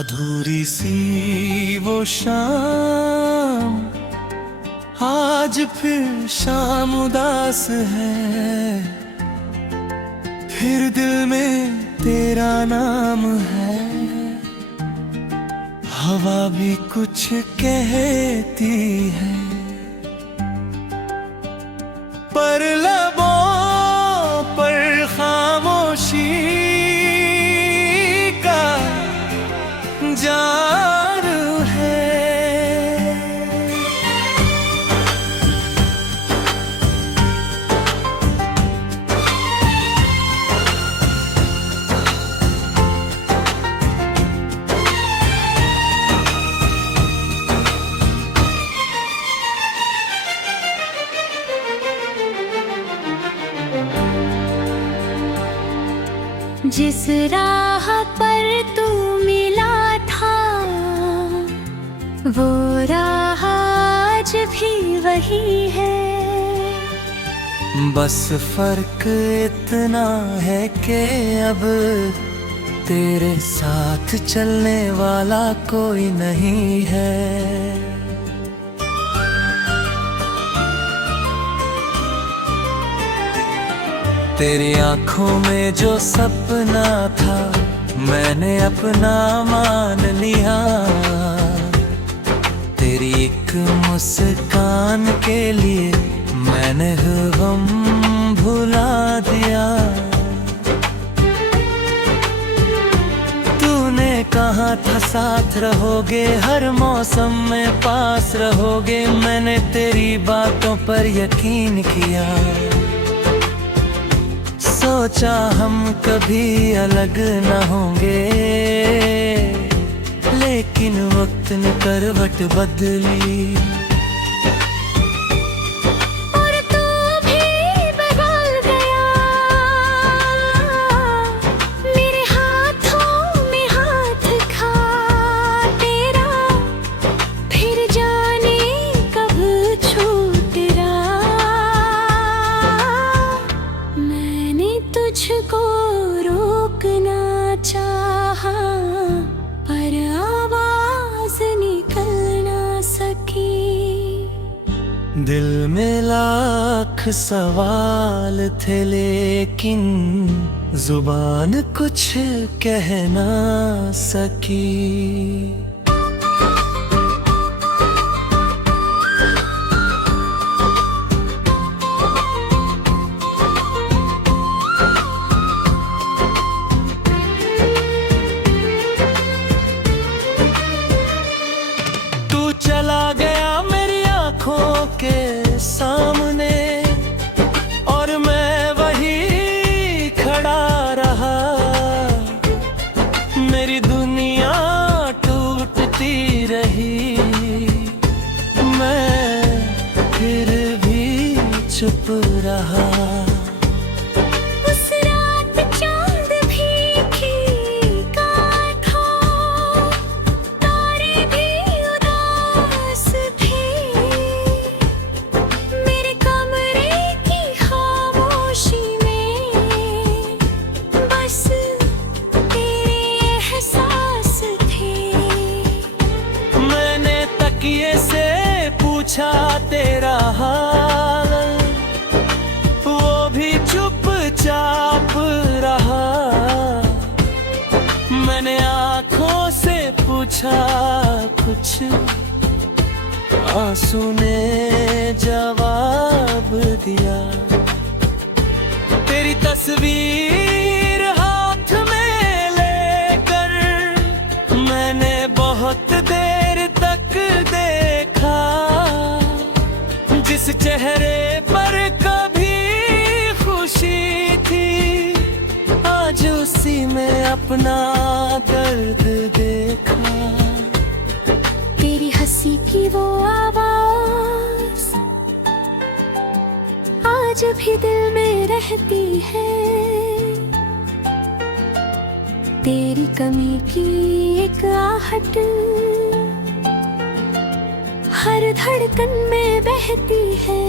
अधूरी सी वो शाम, आज फिर शाम उदास है। फिर दिल में तेरा नाम है, हवा भी कुछ कहती है, पर लबों पर खामोशी का जादू है। जिस राह पर तू मिला था, वो राह आज भी वही है। बस फर्क इतना है कि अब तेरे साथ चलने वाला कोई नहीं है। तेरी आंखों में जो सपना था, मैंने अपना मान लिया। तेरी एक मुस्कान के लिए मैंने गम भुला दिया। तूने कहा था साथ रहोगे, हर मौसम में पास रहोगे। मैंने तेरी बातों पर यकीन किया, सोचा हम कभी अलग न होंगे। लेकिन वक्त ने करवट बदली, और तू भी बदल गया। मेरे हाथों में हाथ खा तेरा, फिर जाने कब छूट रहा। तुझको रोकना चाहा, पर आवाज निकल ना सकी। दिल में लाख सवाल थे, लेकिन जुबान कुछ कह ना सकी। चला गया मेरी आंखों के सामने, और मैं वही खड़ा रहा। मेरी दुनिया टूटती रही, मैं फिर भी चुप रहा। पूछा तेरा हाल, वो भी चुपचाप रहा। मैंने आंखों से पूछा कुछ, आंसू ने जवाब दिया। तेरी तस्वीर हाथ में लेकर मैंने बहुत देर तक देखा। जिस चेहरे पर कभी खुशी थी, आज उसी में अपना दर्द देखा। तेरी हंसी की वो आवाज आज भी दिल में रहती है। तेरी कमी की एक आहट हर धड़कन में बहती है।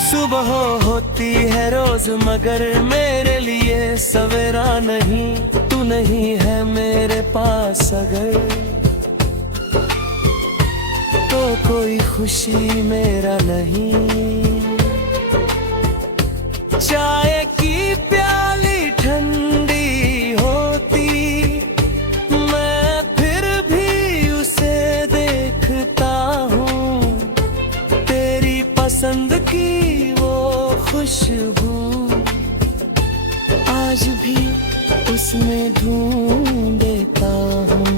सुबह होती है रोज, मगर मेरे लिए सवेरा नहीं। तू तू नहीं है मेरे पास अगर, तो कोई खुशी मेरा नहीं। चाय की प्याली ठंडी होती, मैं फिर भी उसे देखता हूँ। तेरी पसंद की वो खुशबू आज भी उसमें ढूंढ देता हूँ।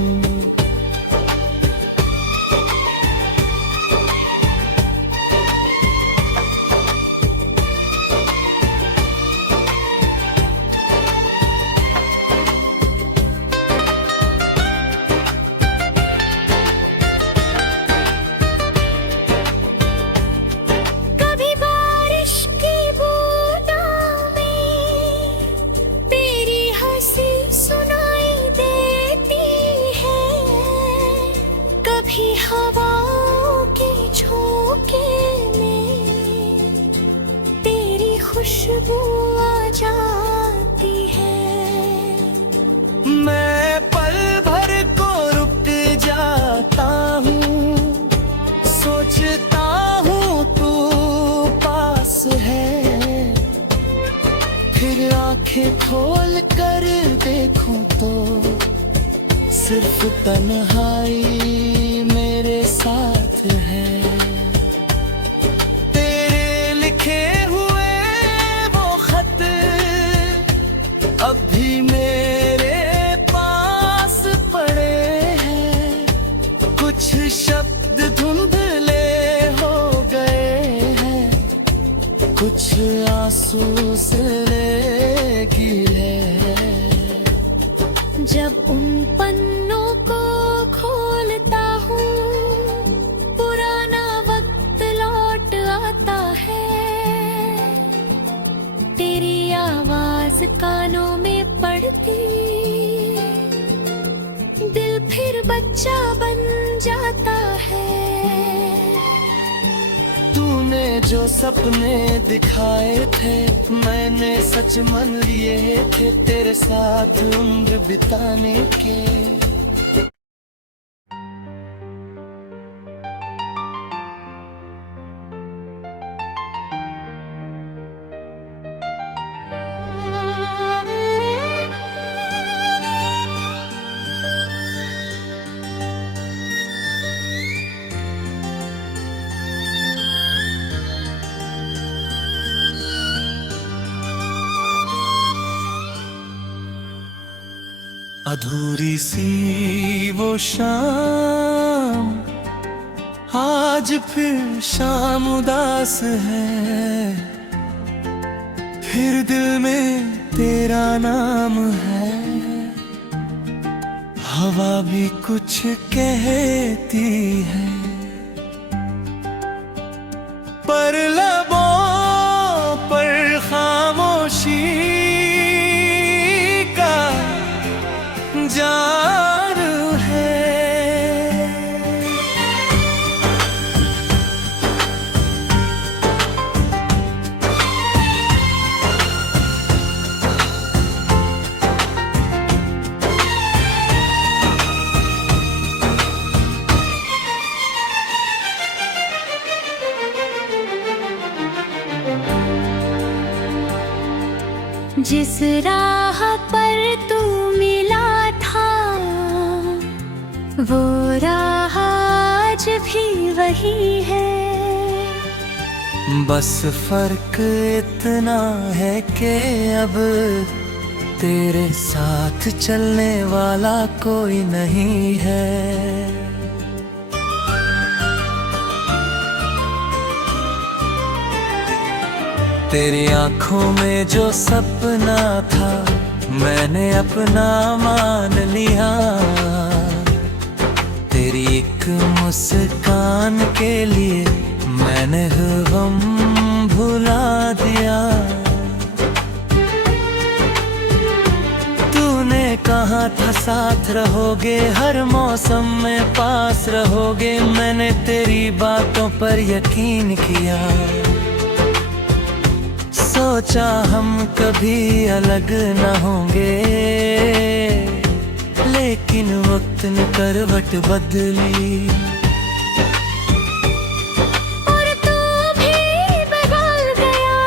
कभी बारिश की बूंदों में तेरी हंसी सुनाई देती है, कभी हवाओं के झोंके में तेरी खुशबू आ जाती है। मैं पल भर को रुक जाता हूँ, सोचता हूँ तू पास है। फिर आंखें खोल कर देखूं तो सिर्फ तन्हाई मेरे साथ है। तेरे लिखे हुए वो खत अब भी मेरे पास पड़े हैं। कुछ शब्द धुंधले हो गए हैं, कुछ आंसू से गिले। जब उन पन्नों को खोलता हूँ, पुराना वक्त लौट आता है। तेरी आवाज कानों में पड़ती, दिल फिर बच्चा बन जाता है। तूने जो सपने दिखाए थे, मैंने सच मन लिए थे तेरे साथ उम्र बिताने के। अधूरी सी वो शाम, आज फिर शाम उदास है। फिर दिल में तेरा नाम है, हवा भी कुछ कहती है, पर लबों पर खामोशी का जादू है। जिस राह पर तू मिला था, वो राह आज भी वही है। बस फर्क इतना है कि अब तेरे साथ चलने वाला कोई नहीं है। तेरी आंखों में जो सपना था, मैंने अपना मान लिया। तेरी एक मुस्कान के लिए मैंने गम भुला दिया। तूने कहा था साथ रहोगे, हर मौसम में पास रहोगे। मैंने तेरी बातों पर यकीन किया, सोचा हम कभी अलग न होंगे, लेकिन वक्त ने करवट बदली। और तू भी बदल गया,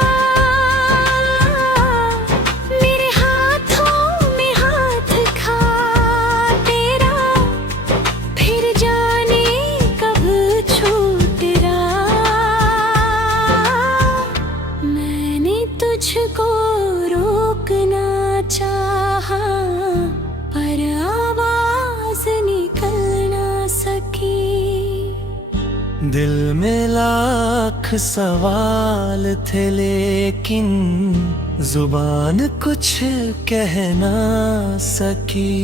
मेरे हाथों में हाथ खा तेरा, फिर जाने कब छूट रहा। मैंने तुझको रोकना चाहा, पर आवाज निकल ना सकी। दिल में लाख सवाल थे, लेकिन जुबान कुछ कह ना सकी।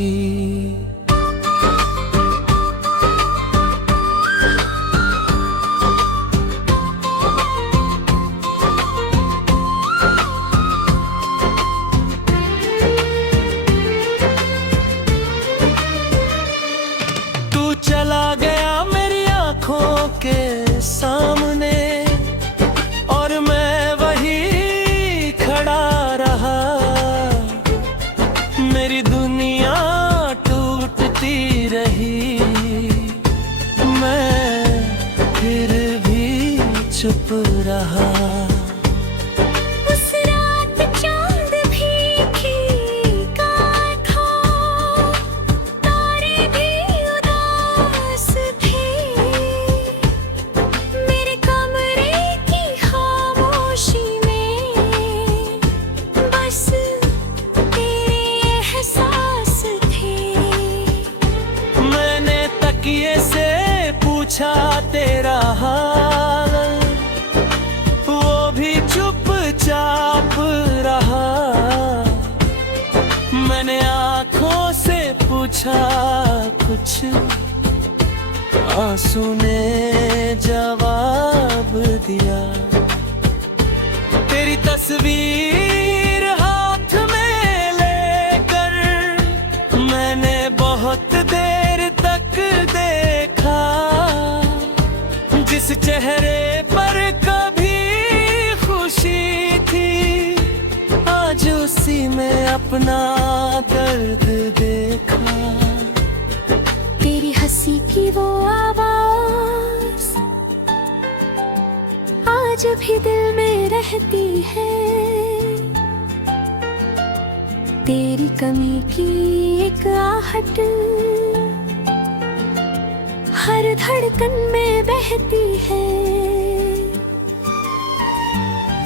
चला गया मेरी आंखों के सामने, और मैं वही खड़ा रहा। मेरी दुनिया टूटती रही, मैं फिर भी चुप रहा। पूछा तेरा हाल, वो भी चुपचाप रहा। मैंने आंखों से पूछा कुछ, आंसू ने जवाब दिया। तेरी तस्वीर हाथ में लेकर मैंने बहुत देर तक देखा। जिस चेहरे पर कभी खुशी थी, आज उसी में अपना दर्द देखा। तेरी हंसी की वो आवाज आज भी दिल में रहती है। तेरी कमी की एक आहट हर धड़कन में बहती है।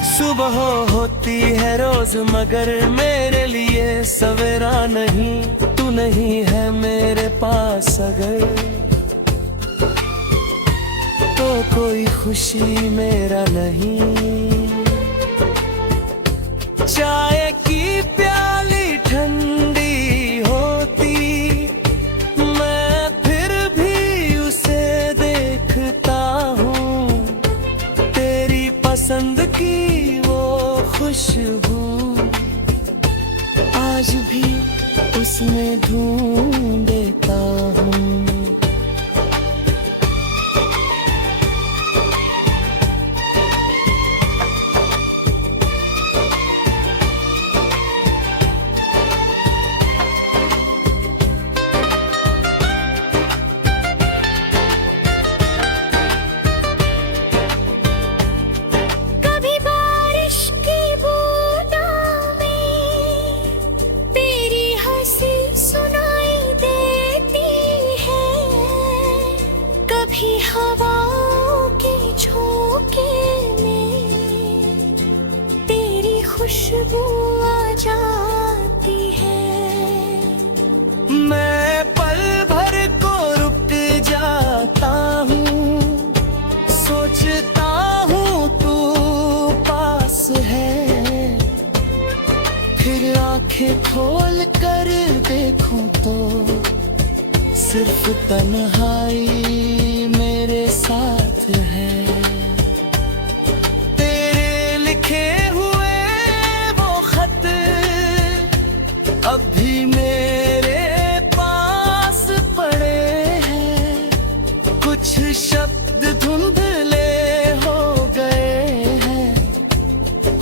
सुबह होती है रोज मगर मेरे लिए सवेरा नहीं। तू नहीं है मेरे पास अगर, तो कोई खुशी मेरा नहीं। चाय की प्याली ठंडी होती, मैं फिर भी उसे देखता हूँ। तेरी पसंद की वो खुशबू आज भी उसमें ढूंढता हूँ। हवाओं के झोंके में तेरी खुशबू आ जाती है। मैं पल भर को रुक जाता हूँ, सोचता हूँ तू पास है। फिर आंखें खोल कर देखूं तो सिर्फ तन्हाई मेरे साथ है। तेरे लिखे हुए वो खत अब भी मेरे पास पड़े हैं। कुछ शब्द धुंधले हो गए हैं,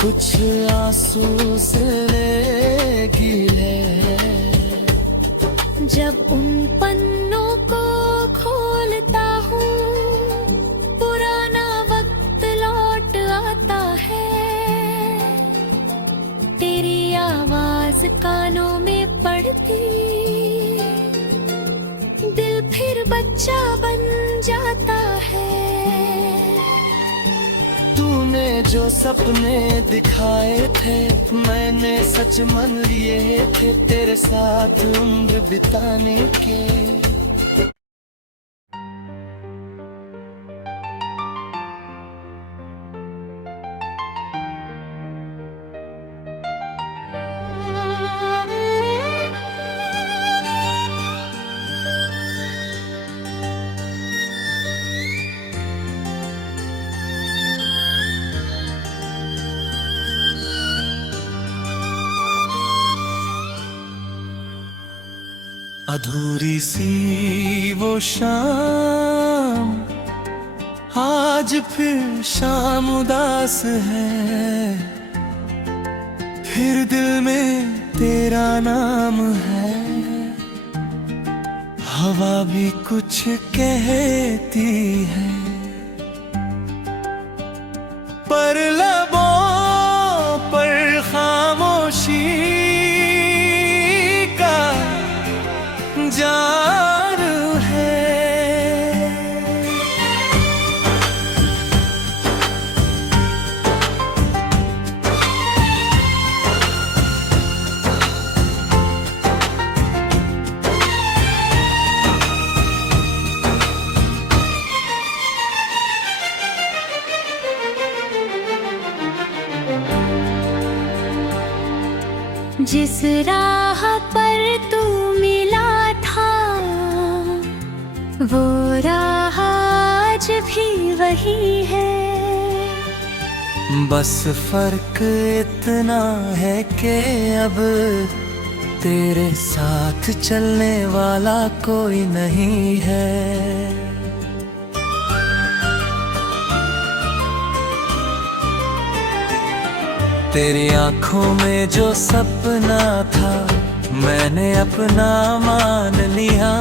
कुछ आंसू से लेगी है। जब उन पन्नों को खोलता हूँ पुराना वक्त लौट आता है। तेरी आवाज कानों में पड़ती, दिल फिर बच्चा बन जाता है। तूने जो सपने दिखाए थे मैंने सच मान लिए थे, तेरे साथ उम्र बिताने के। अधूरी सी वो शाम, आज फिर शाम उदास है। फिर दिल में तेरा नाम है, हवा भी कुछ कहती है, पर लबों पर खामोशी जादू है। जिस राह पर तू मिला था वो राह आज भी वही है। बस फर्क इतना है कि अब तेरे साथ चलने वाला कोई नहीं है। तेरी आंखों में जो सपना था मैंने अपना मान लिया।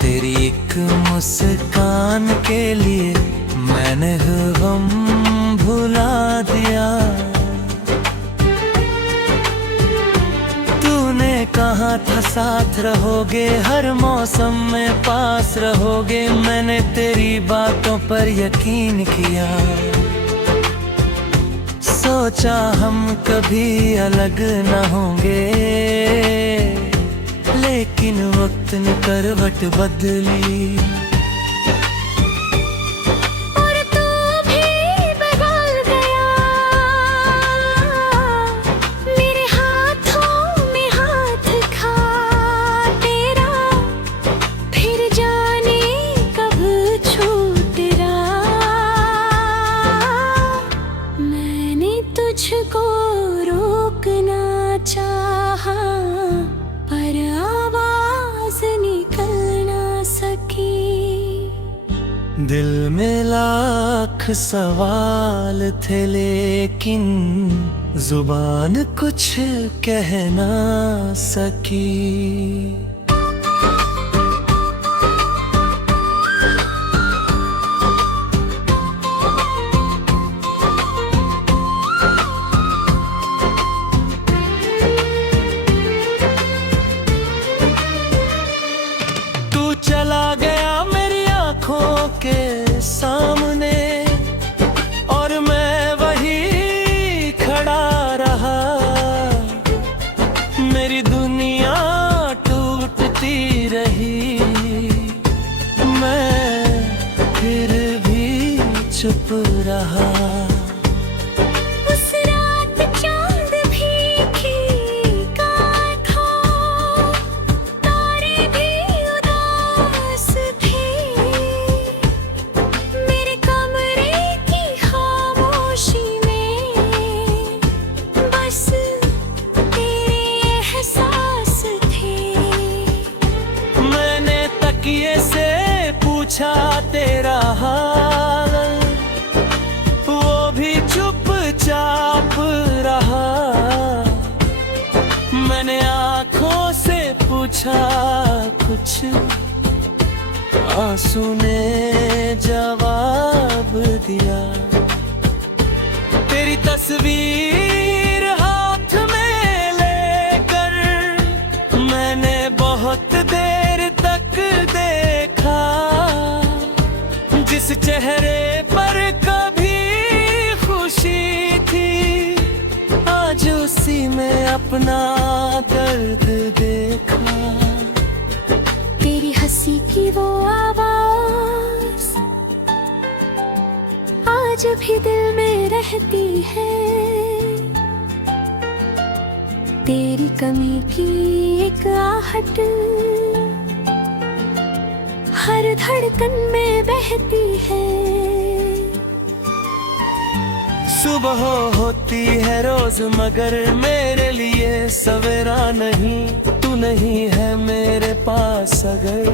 तेरी एक मुस्कान के लिए मैंने गम भुला दिया। तूने कहा था साथ रहोगे, हर मौसम में पास रहोगे, मैंने तेरी बातों पर यकीन किया। सोचा हम कभी अलग न होंगे, लेकिन वक्त ने करवट बदली। और तू भी बदल गया, मेरे हाथों में हाथ खा तेरा, फिर जाने कब छूट रहा। तुझको रोकना चाहा पर आवाज निकल ना सकी। दिल में लाख सवाल थे लेकिन जुबान कुछ कह ना सकी। चला गया मेरी आंखों के सामने और मैं वही खड़ा रहा। मेरी दुनिया टूटती रही, मैं फिर भी चुप रहा। पूछा तेरा हाल, पूछा कुछ, आंसू ने जवाब दिया। तेरी तस्वीर हाथ में लेकर मैंने बहुत देर तक देखा। जिस चेहरे पर कभी खुशी थी, आज उसी में अपना दर्द देखा। तेरी हंसी की वो आवाज आज भी दिल में रहती है। तेरी कमी की एक आहट हर धड़कन में बहती है। सुबह होती है रोज मगर मेरे लिए सवेरा नहीं। तू नहीं है मेरे पास अगर,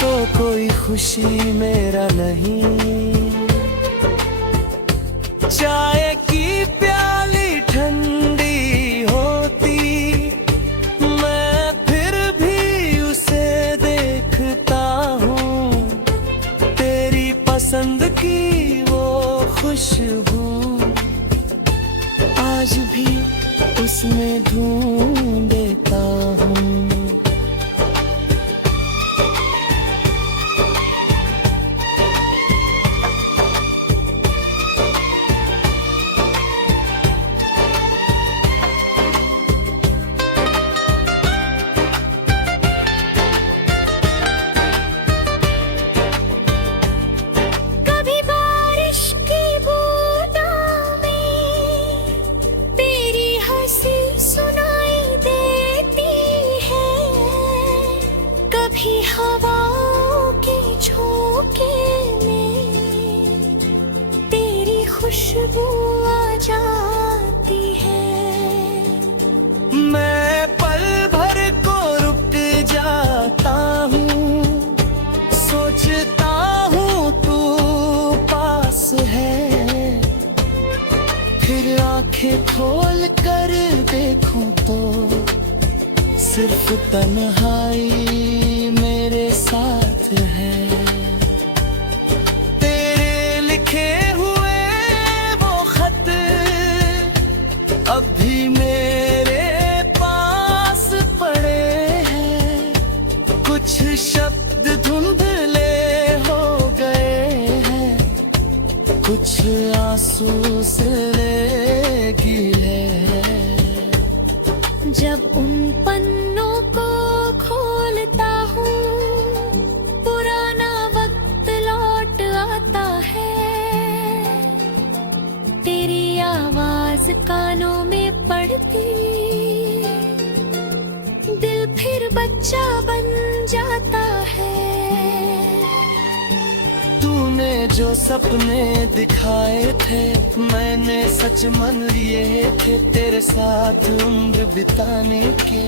तो कोई खुशी मेरा नहीं। चाय की प्याली ठंडी होती, मैं फिर भी उसे देखता हूँ। तेरी पसंद की वो खुशबू आज भी उसमें ढूंढता हूँ। कभी बारिश की बूंदों में तेरी हंसी सुनाई देती है। कभी हवाओं के झोंके में तेरी खुशबू आ जाती है। मैं पल भर को रुक जाता हूँ, सोचता हूँ तू पास है। फिर आंखें खोल कर देखूं तो सिर्फ तन्हाई मेरे साथ है। तेरे लिखे हुए वो खत अब भी मेरे पास पड़े हैं। कुछ शब्द धुंधले हो गए हैं, कुछ आंसू से गीले हैं। जब उन पन्नों को खोलता हूँ, पुराना वक्त लौट आता है। तेरी आवाज कानों में पड़ती, दिल फिर बच्चा बन जाता है। तूने जो सपने दिखाए थे मैंने सच मन लिए थे, तेरे साथ उम्र बिताने के।